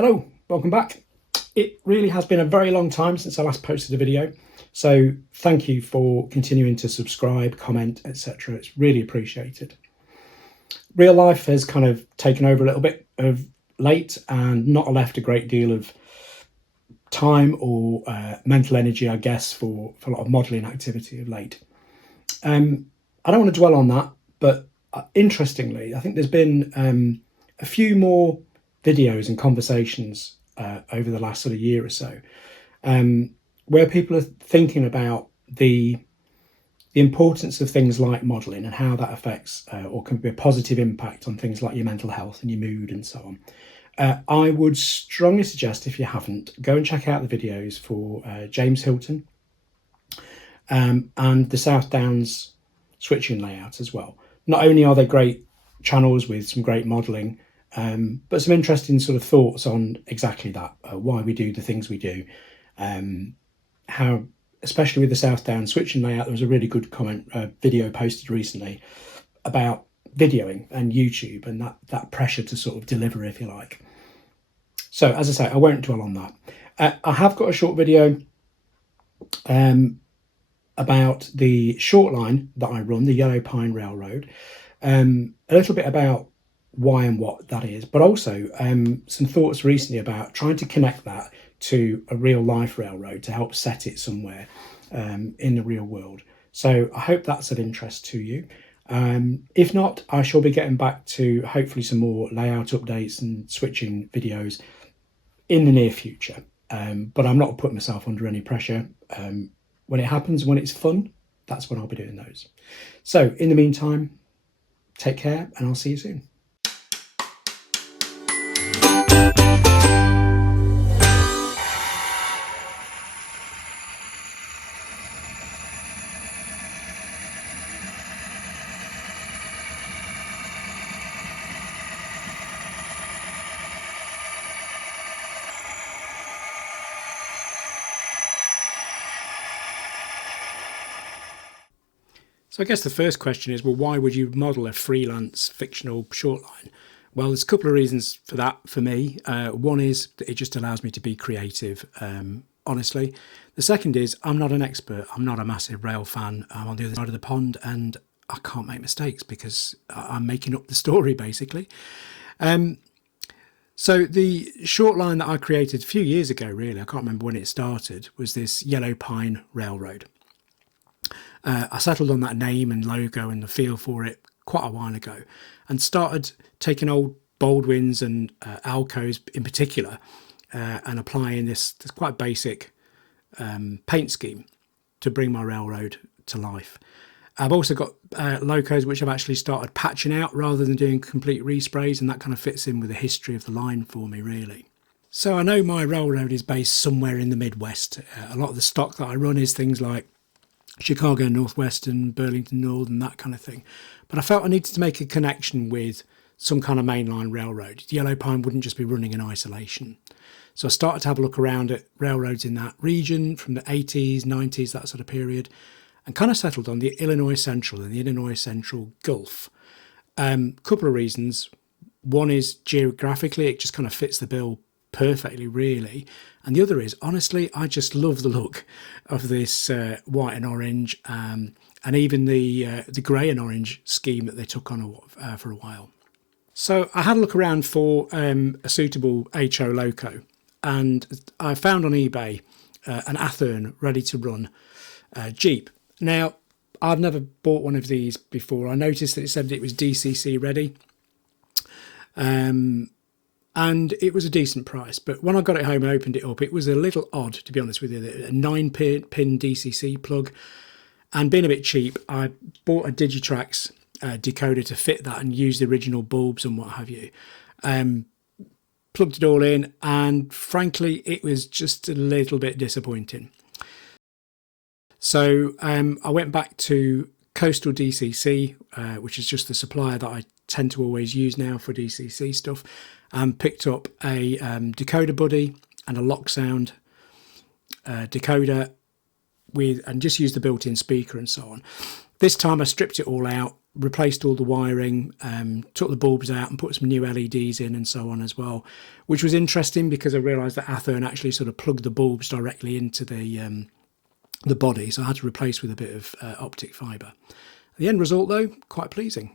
Hello, welcome back. It really has been a very long time since I last posted a video, so thank you for continuing to subscribe, comment, etc. It's really appreciated. Real life has kind of taken over a little bit of late and not left a great deal of time or mental energy, I guess, for a lot of modelling activity of late. I don't want to dwell on that, but interestingly, I think there's been a few more videos and conversations over the last sort of year or so, where people are thinking about the importance of things like modelling and how that affects or can be a positive impact on things like your mental health and your mood and so on. I would strongly suggest, if you haven't, go and check out the videos for James Hilton and the South Downs switching layout as well. Not only are they great channels with some great modelling, but some interesting sort of thoughts on exactly that, why we do the things we do, how, especially with the South Downs switching layout, there was a really good video posted recently about videoing and YouTube and that pressure to sort of deliver, if you like. So as I say, I won't dwell on that. I have got a short video about the Shortline that I run, the Yellow Pine Railroad, a little bit about why and what that is, but also some thoughts recently about trying to connect that to a real life railroad to help set it somewhere in the real world. So I hope that's of interest to you. If not, I shall be getting back to hopefully some more layout updates and switching videos in the near future. But I'm not putting myself under any pressure. When it happens, when it's fun, that's when I'll be doing those. So in the meantime, take care and I'll see you soon. So I guess the first question is, well, why would you model a freelance fictional shortline? Well, there's a couple of reasons for that for me. One is that it just allows me to be creative, honestly. The second is I'm not an expert. I'm not a massive rail fan. I'm on the other side of the pond and I can't make mistakes because I'm making up the story, basically. So the shortline that I created a few years ago, really, I can't remember when it started, was this Yellow Pine Railroad. I settled on that name and logo and the feel for it quite a while ago and started taking old Baldwins and Alcos in particular and applying this quite basic paint scheme to bring my railroad to life. I've also got locos which I've actually started patching out rather than doing complete resprays, and that kind of fits in with the history of the line for me, really. So I know my railroad is based somewhere in the Midwest. A lot of the stock that I run is things like Chicago Northwestern, Burlington Northern, that kind of thing. But I felt I needed to make a connection with some kind of mainline railroad. Yellow Pine wouldn't just be running in isolation. So I started to have a look around at railroads in that region from the 80s, 90s, that sort of period, and kind of settled on the Illinois Central and the Illinois Central Gulf. Couple of reasons. One is geographically, it just kind of fits the bill perfectly, really. And the other is, honestly, I just love the look of this white and orange and even the grey and orange scheme that they took on for a while. So I had a look around for a suitable HO loco, and I found on eBay an Athearn ready to run Jeep. Now, I've never bought one of these before. I noticed that it said that it was DCC ready. And it was a decent price, but when I got it home and opened it up, it was a little odd, to be honest with you. A 9-pin DCC plug, and being a bit cheap, I bought a Digitrax decoder to fit that and use the original bulbs and what have you. Plugged it all in, and frankly, it was just a little bit disappointing. So I went back to Coastal DCC, which is just the supplier that I tend to always use now for DCC stuff, and picked up a decoder buddy and a lock sound decoder and just used the built-in speaker and so on. This time I stripped it all out, replaced all the wiring, took the bulbs out and put some new LEDs in and so on as well, which was interesting because I realised that Athearn actually sort of plugged the bulbs directly into the body, so I had to replace with a bit of optic fibre. The end result, though, quite pleasing.